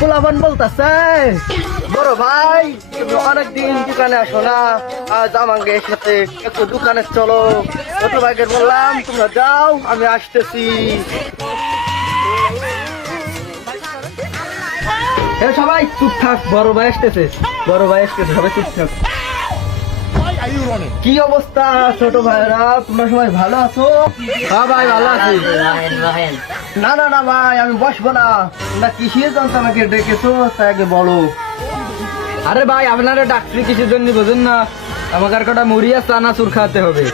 পোলাপান বলতেছে বড় ভাই তুমি অনেকদিন দোকানে আসো না, আজ আমাকে সাথে একটু দোকানে চলো। ছোট ভাইকে বললাম তোমরা যাও, আমি আসতেছি। সবাই চুপ থাক, বড় ভাই আসতেছে, বড় ভাই আসতেছে, সবাই চুপ থাক। কি অবস্থা ছোট ভাইরা, তোমরা সবাই ভালো আছো? হ্যাঁ ভাই ভালো আছি। না না না ভাই, আমি বসবো না। তোমরা কিসের জন্য আমাকে ডেকেছো তা আগে বলো। আরে ভাই আপনারা ডাক্তারি কিসের জন্য বোঝেন না? আমাকে আর কটা মুড়ি আর চানাচুর খাওয়াতে হবে।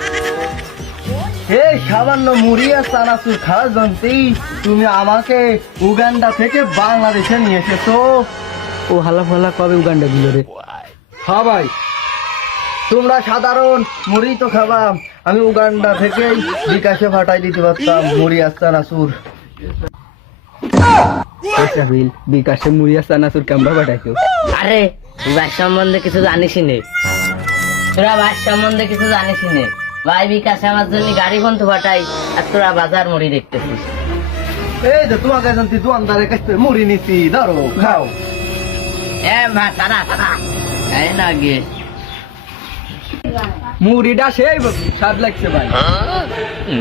এই সামান্য মুড়ি আর চানাচুর খাওয়ার জন্যই তুমি আমাকে উগান্ডা থেকে বাংলাদেশে নিয়ে এসেছো? ও হালা ফালা কবে উগান্ডা দিল রে? হ্যাঁ ভাই, তোমরা সাধারণ মুড়ি তো খাবা, আমি উগান্ডা থেকেই বিকাশে ফাটাই দিতে পারতাম মুড়ি আর চানাচুর। বিকাশে মুড়ি আর চানাচুর কেমন পাঠাইছো? আরে ভাই সম্বন্ধে কিছু জানিস নে, তোরা ভাই সম্বন্ধে কিছু জানিস নে। ভাই বিকাশে আমার জন্য গাড়ি বন্ধু পাঠাই, আর তোরা বাজার মুড়ি দেখতেছিস। এই যে তোমাকে জানতি দোকানদারের কাছে মুড়ি নিছি, ধরো খাও। এ মা তারা তারা এই না গিয়ে মুড়িটা সেই স্বাদ লাগছে ভাই।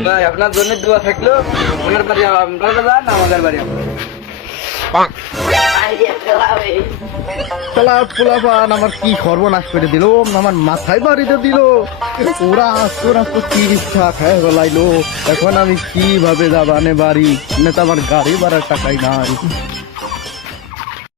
ভাই আপনার জন্য দোয়া থাকলো, ওনার বাড়ি আমরা যান, আমাদের বাড়ি শালা পোলাপান আমার কি সর্বনাশ করে দিল, আমার মাথায় বাড়িতে দিল। ওরা আস্তে আস্তে কি ইচ্ছা খায় গলাইলো। এখন আমি কিভাবে যাবানে বাড়ি, না তো আমার গাড়ি ভাড়ার টাকাই নাই।